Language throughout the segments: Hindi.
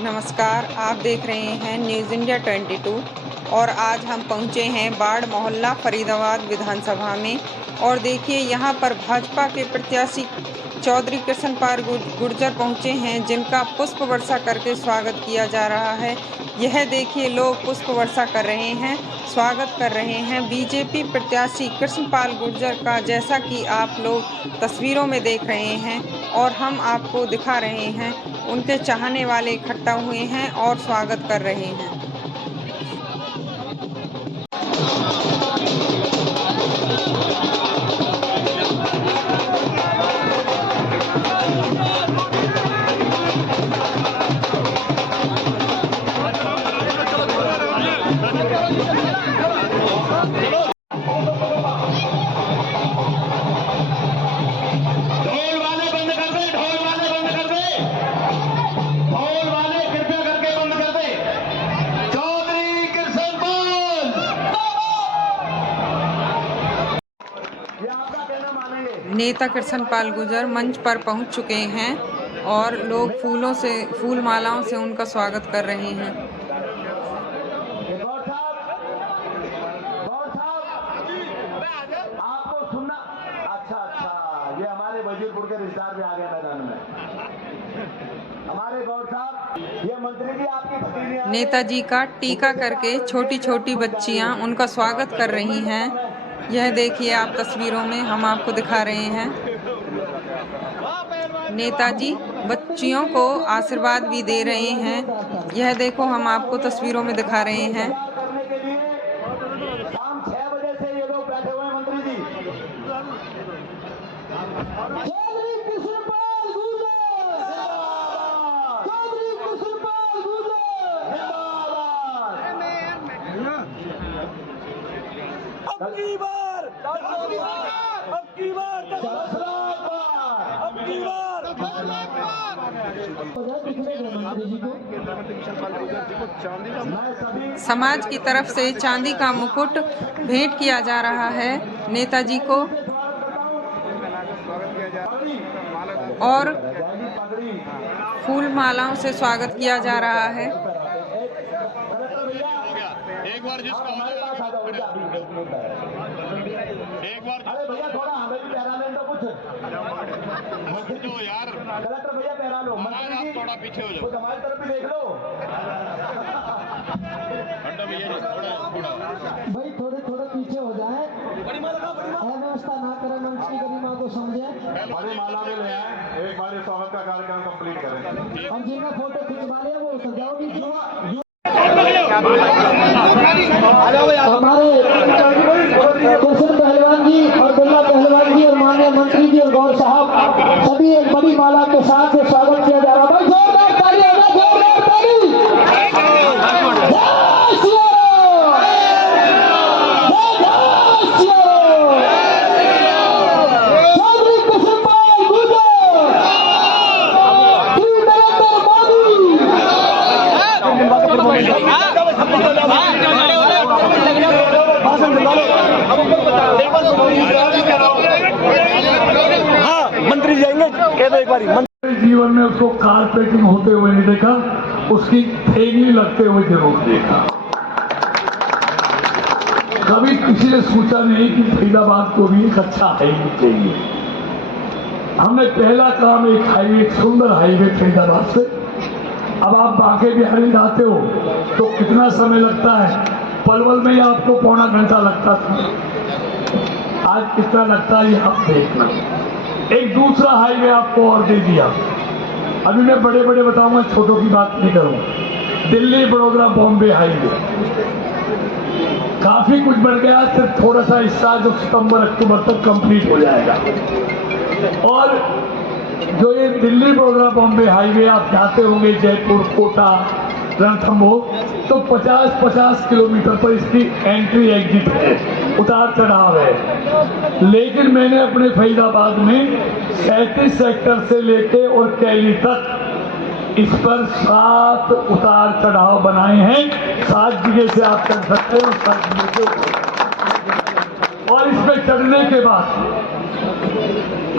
नमस्कार, आप देख रहे हैं न्यूज़ इंडिया 22 और आज हम पहुंचे हैं बाढ़ मोहल्ला फरीदाबाद विधानसभा में। और देखिए यहाँ पर भाजपा के प्रत्याशी चौधरी कृष्णपाल गुर्जर पहुंचे हैं, जिनका पुष्प वर्षा करके स्वागत किया जा रहा है। यह देखिए लोग पुष्प वर्षा कर रहे हैं, स्वागत कर रहे हैं बीजेपी प्रत्याशी कृष्णपाल गुर्जर का, जैसा कि आप लोग तस्वीरों में देख रहे हैं और हम आपको दिखा रहे हैं। उनके चाहने वाले इकट्ठा हुए हैं और स्वागत कर रहे हैं। नेता कृष्णपाल गुर्जर मंच पर पहुंच चुके हैं और लोग फूल मालाओं से उनका स्वागत कर रहे हैं। आपको सुनना अच्छा ये हमारे वजीरपुर के रिश्तेदार भी आ गए मैदान में। हमारे गौर साहब, ये मंत्री जी आपकी भतीजी नेताजी का टीका करके छोटी छोटी बच्चियां उनका स्वागत कर रही हैं। यह देखिए आप तस्वीरों में हम आपको दिखा रहे हैं। नेताजी बच्चियों को आशीर्वाद भी दे रहे हैं। यह देखो हम आपको तस्वीरों में दिखा रहे हैं। शाम 6 बजे से ये लोग बैठे हुए हैं मंत्री जी। चौधरी कृष्णपाल गुर्जर जिंदाबाद, चौधरी कृष्णपाल गुर्जर जिंदाबाद। अब की बार 10 लाख समाज की तरफ से चांदी का मुकुट भेंट किया जा रहा है नेताजी को और फूल मालाओं से स्वागत किया जा रहा है। एक बार अरे भैया थोड़ा हमें भी पहरा लें तो कुछ यार कलेक्टर भैया पहरा लो, मंत्री जी थोड़ा पीछे हो जाओ, कुछ हमारी तरफ भी देख लो भाई, थोड़े पीछे हो जाए, अव्यवस्था ना करें, मंच की गरिमा को समझे। बड़ी माला में ले आए, एक बार स्वागत का कार्यक्रम कंप्लीट करें और जिनका फोटो खिंचवा लिया वो सजाओ भी। हमारे कृष्ण पहलवान जी और गुल्ला पहलवान जी और माननीय मंत्री जी और गौर साहब सभी एक बड़ी माला के साथ स्वागत किया जा रहा है। भाई जोरदार ताली, जोरदार ताली। मंत्री जाएंगे कह दो एक बारी। जीवन में उसको कारपेटिंग होते हुए नहीं देखा, उसकी थैली लगते हुए जरूर देखा। कभी किसी ने सोचा नहीं कि फरीदाबाद को भी एक अच्छा हाईवे चाहिए। हमने पहला काम एक हाईवे, एक सुंदर हाईवे फरीदाबाद से। अब आप बांके बिहारी जाते हो तो कितना समय लगता है, पलवल में ही आपको पौना घंटा लगता था, आज कितना लगता है ये आप देखना। एक दूसरा हाईवे आपको और दे दिया। अभी मैं बड़े बड़े बताऊंगा, छोटों की बात नहीं करूंगा। दिल्ली बड़ौदा बॉम्बे हाईवे काफी कुछ बढ़ गया, सिर्फ थोड़ा सा हिस्सा जो सितंबर अक्टूबर तक कंप्लीट हो जाएगा। और जो ये दिल्ली बड़ौदा बॉम्बे हाईवे आप जाते होंगे जयपुर, कोटा, रणथंभौर, तो 50-50 किलोमीटर पर इसकी एंट्री एग्जिट है, उतार चढ़ाव है। लेकिन मैंने अपने फरीदाबाद में 37 सेक्टर से लेके और कैली तक इस पर 7 उतार चढ़ाव बनाए हैं। 7 जगह से आप चढ़ सकते हो, 7 जगह से। और इसमें चढ़ने के बाद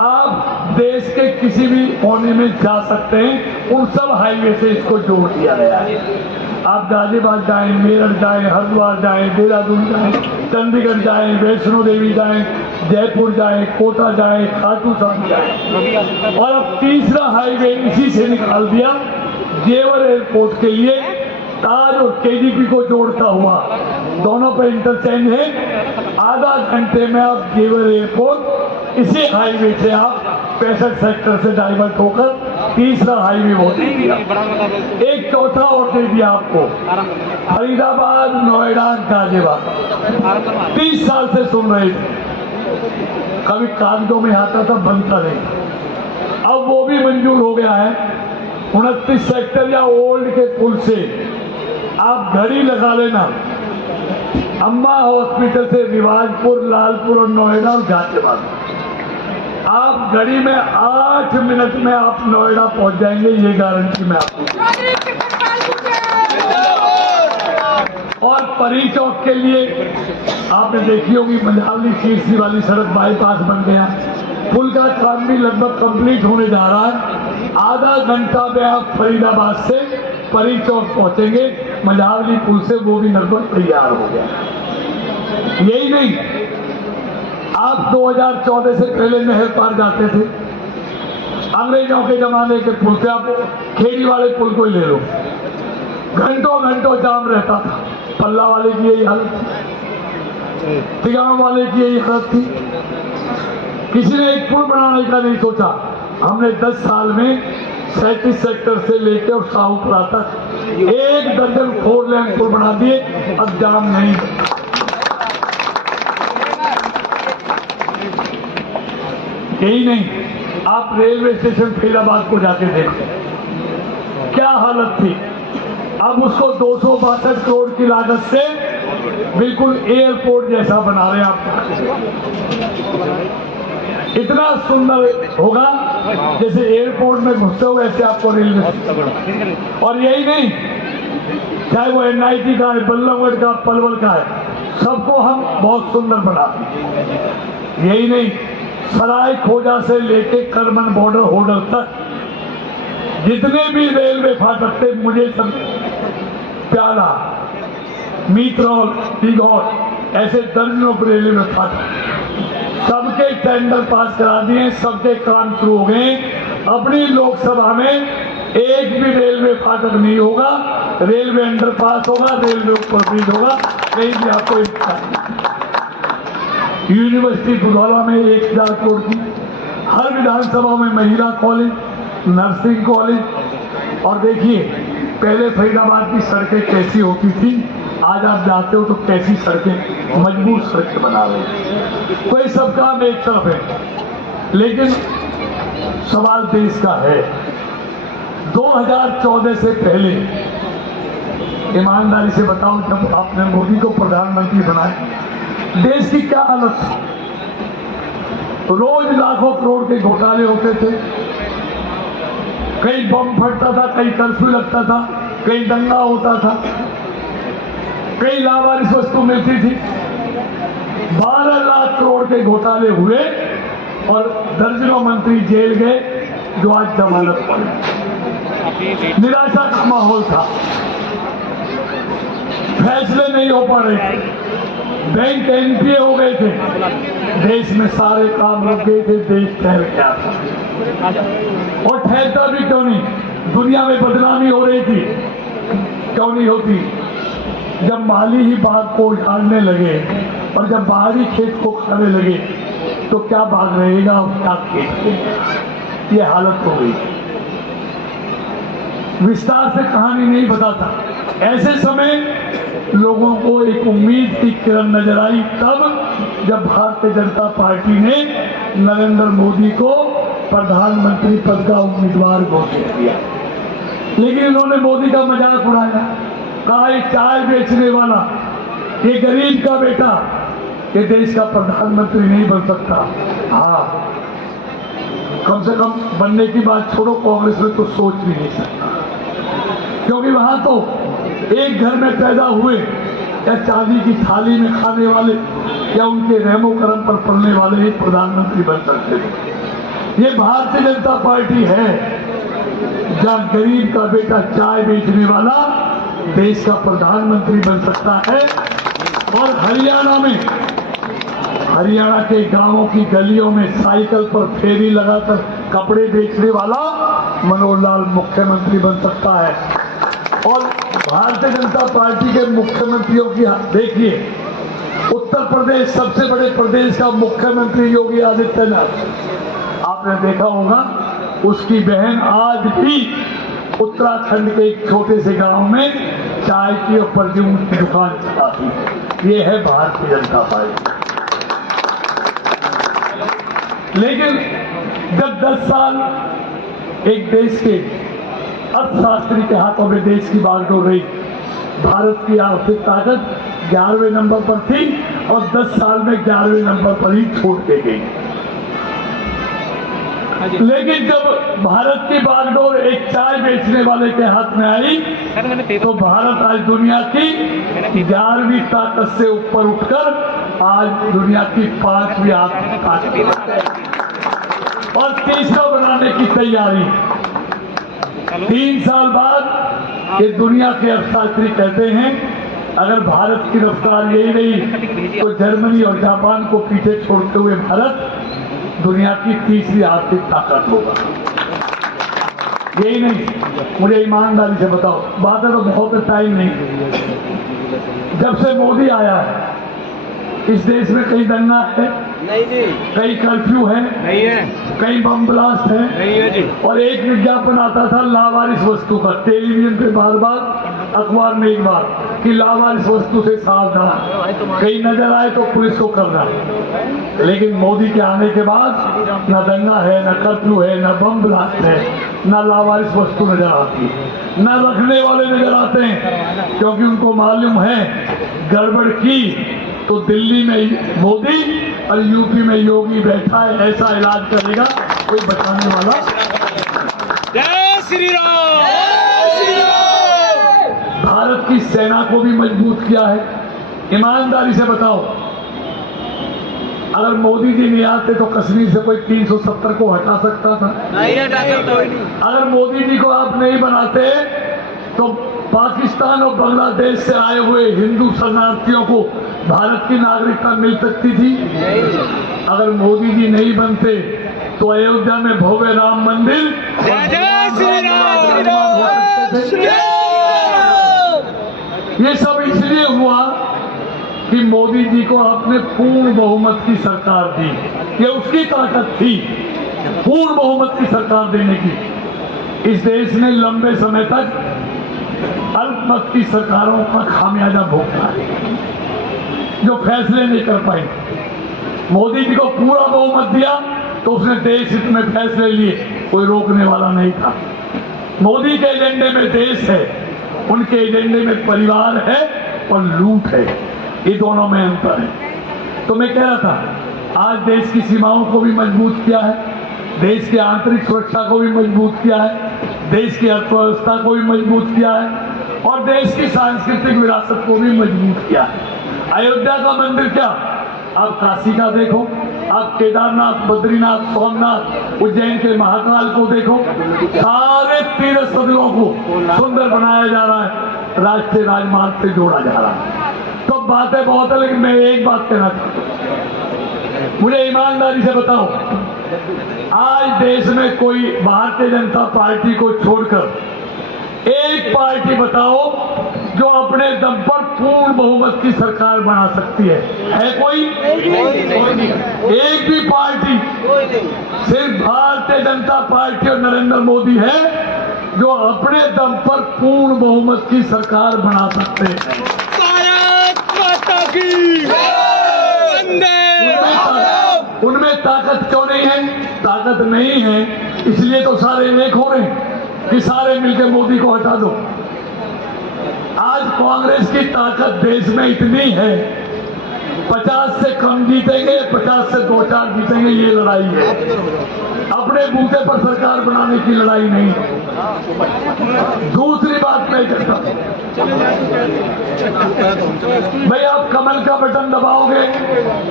आप देश के किसी भी कोने में जा सकते हैं, उन सब हाईवे से इसको जोड़ दिया गया है। आप गाजियाबाद जाएं, मेरठ जाएं, हरिद्वार जाएं, देहरादून जाएं, चंडीगढ़ जाएं, वैष्णो देवी जाएं, जयपुर जाएं, कोटा जाएं, खाटू श्याम जाएं। और अब तीसरा हाईवे इसी से निकाल दिया जेवर एयरपोर्ट के लिए, ताज और केजीपी को जोड़ता हुआ, दोनों पर इंटरचेंज है। आधा घंटे में आप जेवर एयरपोर्ट इसी हाईवे से आप 65 सेक्टर से डाइवर्ट होकर तीसरा हाईवे वो दे दिया। एक चौथा और दे दिया आपको, फरीदाबाद, नोएडा, गाजियाबाद। 30 साल से सुन रहे थे, कभी कागजों में आता था, बनता नहीं। अब वो भी मंजूर हो गया है। 29 सेक्टर या ओल्ड के पुल से आप घड़ी लगा लेना, अम्मा हॉस्पिटल से रिवाजपुर, लालपुर और नोएडा और गाजियाबाद, आप घड़ी में 8 मिनट में आप नोएडा पहुंच जाएंगे, ये गारंटी मैं आपको। और परी चौक के लिए आपने देखी होगी, मंझावली सीरसी वाली सड़क बाईपास बन गया, पुल का काम भी लगभग कंप्लीट होने जा रहा है। आधा घंटा में आप फरीदाबाद से परी चौक पहुंचेंगे, मंझावली पुल से, वो भी लगभग तैयार हो गया। यही नहीं, आप 2014 से पहले नहर पार जाते थे, अंग्रेजों के जमाने के पुल से, आप खेड़ी वाले पुल को ही ले लो, घंटों घंटों जाम रहता था। पल्ला वाले की यही हालत थी, तिगांव वाले की यही हालत थी। किसी ने एक पुल बनाने का नहीं सोचा। हमने 10 साल में 37 सेक्टर से लेकर और शाहपुरा तक 1 दर्जन 4 लेन पुल बना दिए, अब जाम नहीं। यही नहीं, आप रेलवे स्टेशन फरीदाबाद को जाके देखें, क्या हालत थी। अब उसको 262 करोड़ की लागत से बिल्कुल एयरपोर्ट जैसा बना रहे हैं आप। इतना सुंदर होगा जैसे एयरपोर्ट में घुसते हो, ऐसे आपको रेलवे। और यही नहीं, चाहे वो NIT का है, बल्लभगढ़ का, पलवल का है, सबको हम बहुत सुंदर बनाते। यही नहीं, सराय खोजा से लेके करमन बॉर्डर होटल तक जितने भी रेलवे फाटक थे, मुझे सब प्याला, मीतरौल, सीगौर, ऐसे दर्जनों रेलवे फाटक, सबके टेंडर पास करा दिए, सबके काम शुरू हो गए। अपनी लोकसभा में एक भी रेलवे फाटक नहीं होगा, रेलवे अंडरपास होगा, रेलवे ऊपर ब्रिज होगा, कहीं भी आपको यूनिवर्सिटी बुधौला में 1000 करोड़ की, हर विधानसभा में महिला कॉलेज, नर्सिंग कॉलेज। और देखिए, पहले फरीदाबाद की सड़कें कैसी होती थी, आज आप जाते हो तो कैसी सड़कें, मजबूत सड़कें बना रहे हैं। कोई सब काम एक तरफ है, लेकिन सवाल देश का है। 2014 से पहले, ईमानदारी से बताऊं, जब आपने मोदी को प्रधानमंत्री बनाया, देश की क्या हालत थी। रोज लाखों करोड़ के घोटाले होते थे, कहीं बम फटता था, कहीं कर्फ्यू लगता था, कहीं दंगा होता था, कहीं लावारिस वस्तु मिलती थी। 12 लाख करोड़ के घोटाले हुए और दर्जनों मंत्री जेल गए, जो आज जमानत पर। निराशा का माहौल था, फैसले नहीं हो पा रहे थे, बैंक NPA हो गए थे, देश में सारे काम रुक गए थे, देश ठहर गया था। और ठहरता भी क्यों नहीं, दुनिया में बदनामी हो रही थी, क्यों नहीं होती। जब माली ही बाग को उजाड़ने लगे और जब बाहरी खेत को खाने लगे, तो क्या बाग रहेगा और क्या खेत। ये हालत हो गई। विस्तार से कहानी नहीं बताता। ऐसे समय लोगों को एक उम्मीद की किरण नजर आई, तब जब भारतीय जनता पार्टी ने नरेंद्र मोदी को प्रधानमंत्री पद का उम्मीदवार घोषित किया। लेकिन इन्होंने मोदी का मजाक उड़ाया, कहा ये चाय बेचने वाला, ये गरीब का बेटा, ये देश का प्रधानमंत्री नहीं बन सकता। हाँ, कम से कम बनने की बात छोड़ो, कांग्रेस में तो सोच भी नहीं सकता, क्योंकि वहां तो एक घर में पैदा हुए या चांदी की थाली में खाने वाले या उनके रहमो करम पर पलने वाले एक प्रधानमंत्री बन सकते थे। ये भारतीय जनता पार्टी है जहां गरीब का बेटा चाय बेचने वाला देश का प्रधानमंत्री बन सकता है। और हरियाणा के गांवों की गलियों में साइकिल पर फेरी लगाकर कपड़े बेचने वाला मनोहर लाल मुख्यमंत्री बन सकता है। और भारतीय जनता पार्टी के मुख्यमंत्रियों की देखिए, उत्तर प्रदेश सबसे बड़े प्रदेश का मुख्यमंत्री योगी आदित्यनाथ, आपने देखा होगा उसकी बहन आज भी उत्तराखंड के एक छोटे से गांव में चाय की और परफ्यूम की दुकान चलाती है। ये है भारतीय जनता पार्टी। लेकिन जब 10 साल एक देश के अर्थशास्त्री के हाथों में देश की बागडोर रही, भारत की आर्थिक ताकत 11वें नंबर पर थी और 10 साल में 11वें नंबर पर ही छोड़ दी गई। लेकिन जब भारत की बागडोर एक चाय बेचने वाले के हाथ में आई तो भारत आज दुनिया की 11वीं ताकत से ऊपर उठकर आज दुनिया की 5वीं आर्थिक ताकत और तीसरा बनाने की तैयारी। 3 साल बाद ये दुनिया के अर्थशास्त्री कहते हैं अगर भारत की रफ्तार यही रही तो जर्मनी और जापान को पीछे छोड़ते हुए भारत दुनिया की 3री आर्थिक ताकत होगा। यही नहीं, मुझे ईमानदारी से बताओ, बातें तो बहुत टाइम नहीं, जब से मोदी आया है इस देश में कई दंगा है नहीं जी, कई कर्फ्यू है नहीं है, कई बम ब्लास्ट है नहीं है जी। और एक विज्ञापन आता था लावारिस वस्तु का, टेलीविजन पे बार बार, अखबार में एक बार कि लावारिस वस्तु से सावधान, कहीं नजर आए तो पुलिस को करना। लेकिन मोदी के आने के बाद न दंगा है, न कर्फ्यू है, न बम ब्लास्ट है, न लावारिस वस्तु नजर आती, न रखने वाले नजर आते हैं, क्योंकि उनको मालूम है गड़बड़ की तो दिल्ली में मोदी और यूपी में योगी बैठा है, ऐसा इलाज करेगा कोई बचाने वाला। जय श्री राम, जय श्री राम। भारत की सेना को भी मजबूत किया है। ईमानदारी से बताओ, अगर मोदी जी नहीं आते तो कश्मीर से कोई 370 को हटा सकता था? नहीं हटा सकता। अगर मोदी जी को आप नहीं बनाते तो पाकिस्तान और बांग्लादेश से आए हुए हिंदू शरणार्थियों को भारत की नागरिकता मिल सकती थी? अगर मोदी जी नहीं बनते तो अयोध्या में भव्य राम मंदिर ये सब इसलिए हुआ कि मोदी जी को आपने पूर्ण बहुमत की सरकार दी। ये उसकी ताकत थी, पूर्ण बहुमत की सरकार देने की। इस देश ने लंबे समय तक अल्पमत की सरकारों का खामियाजा भोगा है, जो फैसले नहीं कर पाई। मोदी जी को पूरा बहुमत दिया तो उसने देश हित में फैसले लिए, कोई रोकने वाला नहीं था। मोदी के एजेंडे में देश है, उनके एजेंडे में परिवार है और लूट है। ये दोनों में अंतर है। तो मैं कह रहा था आज देश की सीमाओं को भी मजबूत किया है, देश की आंतरिक सुरक्षा को भी मजबूत किया है, देश की अर्थव्यवस्था को भी मजबूत किया है और देश की सांस्कृतिक विरासत को भी मजबूत किया है। अयोध्या का मंदिर क्या, आप काशी का देखो, आप केदारनाथ, बद्रीनाथ, सोमनाथ, उज्जैन के महाकाल को देखो, सारे तीर्थ स्थलों को सुंदर बनाया जा रहा है, राष्ट्रीय राजमार्ग से जोड़ा जा रहा है। तो बातें बहुत है, लेकिन मैं एक बात कहना चाहता हूं, मुझे ईमानदारी से बताओ, आज देश में कोई भारतीय जनता पार्टी को छोड़कर एक पार्टी बताओ जो अपने दम पर पूर्ण बहुमत की सरकार बना सकती है कोई? एक भी पार्टी, सिर्फ भारतीय जनता पार्टी और नरेंद्र मोदी है जो अपने दम पर पूर्ण बहुमत की सरकार बना सकते हैं। उनमें ताकत क्यों नहीं है? ताकत नहीं है इसलिए तो सारे एक हो रहे हैं कि सारे मिलकर मोदी को हटा दो। आज कांग्रेस की ताकत देश में इतनी है, 50 से कम जीतेंगे, 50 से 2-4 जीतेंगे, ये लड़ाई है। अपने बूते पर सरकार बनाने की लड़ाई नहीं है। दूसरी बात मैं कहता हूं, भाई आप कमल का बटन दबाओगे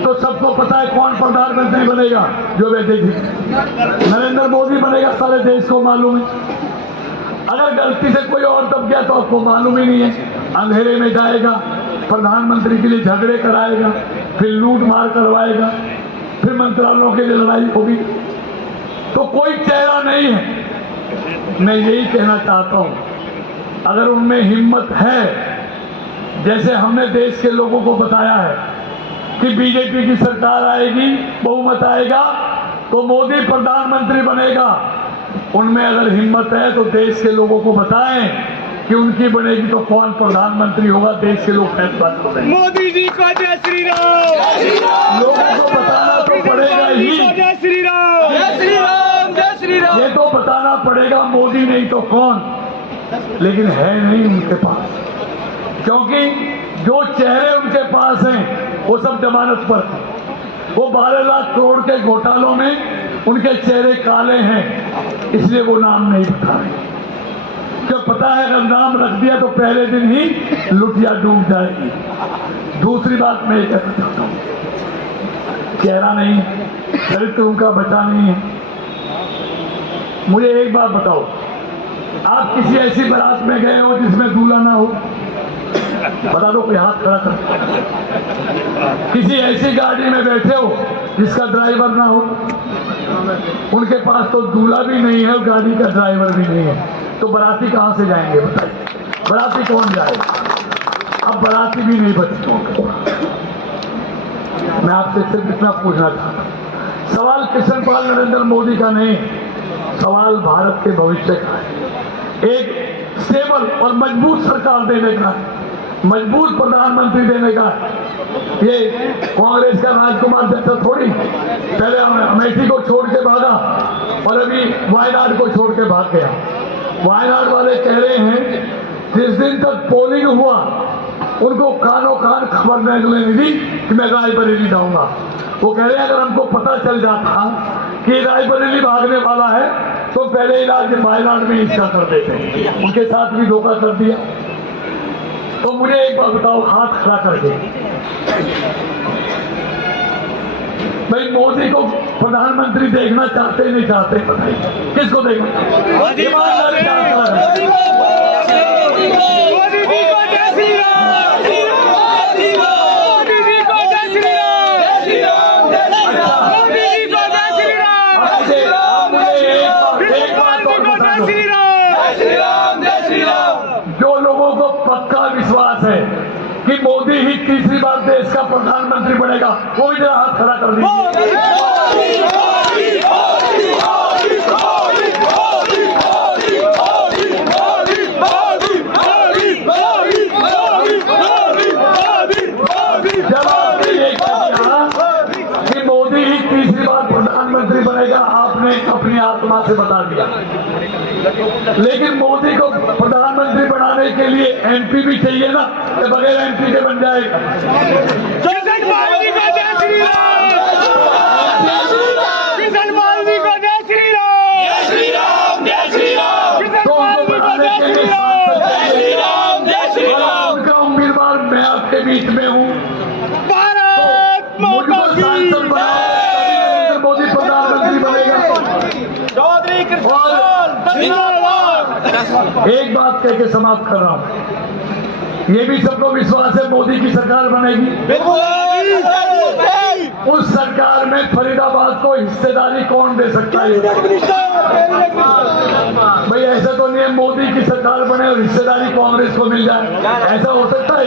तो सबको पता है कौन प्रधानमंत्री बनेगा। जो बेटे जी नरेंद्र मोदी बनेगा, सारे देश को मालूम है। अगर गलती से कोई और दब गया तो आपको मालूम ही नहीं है। अंधेरे में जाएगा, प्रधानमंत्री के लिए झगड़े कराएगा, फिर लूट मार करवाएगा, फिर मंत्रालयों के लिए लड़ाई होगी। तो कोई चेहरा नहीं है। मैं यही कहना चाहता हूं, अगर उनमें हिम्मत है, जैसे हमने देश के लोगों को बताया है कि बीजेपी की सरकार आएगी, बहुमत आएगा तो मोदी प्रधानमंत्री बनेगा, उनमें अगर हिम्मत है तो देश के लोगों को बताएं कि उनकी बनेगी तो कौन प्रधानमंत्री होगा। देश के लोग फैसला करेंगे। मोदी जी को जय श्री राम। लोगों को बताना तो पड़ेगा ही। जय श्री राम, जय श्री राम, जय श्री राम। ये तो बताना पड़ेगा, मोदी नहीं तो कौन। लेकिन है नहीं उनके पास, क्योंकि जो चेहरे उनके पास हैं वो सब जमानत पर हैं। वो 12 लाख करोड़ के घोटालों में उनके चेहरे काले हैं, इसलिए वो नाम नहीं बता रहे। क्या पता है अगर नाम रख दिया तो पहले दिन ही लुटिया डूब जाएगी। दूसरी बात मैं ये कहना चाहता हूं, चेहरा नहीं है, चरित्र उनका बचा नहीं है। मुझे एक बात बताओ, आप किसी ऐसी बारात में गए हो जिसमें दूल्हा ना हो? बता दो, कोई हाथ खड़ा कर। किसी ऐसी गाड़ी में बैठे हो जिसका ड्राइवर ना हो? उनके पास तो दूल्हा भी नहीं है और गाड़ी का ड्राइवर भी नहीं है, तो बाराती कहां से जाएंगे बताइए? बाराती कौन जाएगा? अब बाराती भी नहीं बचते होंगे। मैं आपसे सिर्फ इतना पूछना चाहता हूं, सवाल कृष्णपाल नरेंद्र मोदी का नहीं, सवाल भारत के भविष्य का है। एक स्टेबल और मजबूत सरकार देने का, मजबूत प्रधानमंत्री देने का। ये कांग्रेस का राजकुमार जैसा थोड़ी पहले अमेठी को छोड़ के भागा और अभी वायनाड को छोड़ के भाग गया। वायनाड वाले कह रहे हैं जिस दिन तक पोलिंग हुआ उनको कानों कान खबर नहीं दी कि मैं रायबरेली जाऊंगा। वो कह रहे हैं अगर हमको पता चल जाता कि रायबरेली भागने वाला है तो पहले इलाज वायनाड में इसका कर देते। उनके साथ भी धोखा कर दिया। तो मुझे एक बात बताओ, हाथ खड़ा करके, भाई मोदी को प्रधानमंत्री देखना चाहते नहीं चाहते? बताइए किसको देखना? ईमानदारी चाहता है। मोदी जी को जय श्री राम, मोदी जी को जय श्री राम, मोदी जी को जय श्री राम, कृष्णपाल जी को जय श्री राम, जय श्री राम। जो लोगों को पक्का विश्वास है कि मोदी ही तीसरी बार देश का प्रधानमंत्री बनेगा, वो भी जरा हाथ खड़ा कर दीजिए। जवाब ये कि मोदी ही तीसरी बार प्रधानमंत्री बनेगा, आपने अपनी आत्मा से बता दिया। लेकिन मोदी को प्रधानमंत्री बनाने के लिए एमपी भी चाहिए ना, कि बगैर एमपी के बन जाएगा? कृष्णपाल जी को जय श्री राम, कृष्णपाल जी को जय श्री राम, जय श्री राम, जय श्री राम, कृष्णपाल जी को जय श्री राम, जय श्री राम, जय श्री राम। उनका उम्मीदवार मैं आपके बीच में हूँ। भारत माता की जय। मोदी प्रधानमंत्री बनेगा। चौधरी कृष्णपाल धन्यवाद। एक बात कह के समाप्त कर रहा हूं, ये भी सबको विश्वास है मोदी की सरकार बनेगी। उस सरकार में फरीदाबाद को हिस्सेदारी कौन दे सकता है? भाई ऐसा तो नहीं है मोदी की सरकार बने और हिस्सेदारी कांग्रेस को मिल जाए, ऐसा हो सकता है?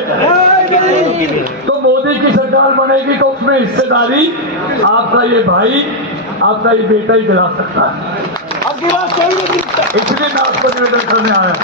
तो मोदी की सरकार बनेगी तो उसमें हिस्सेदारी आपका ये भाई, आपका ये बेटा ही दिला सकता है। इसलिए मैं आपको निवेदन करने आया।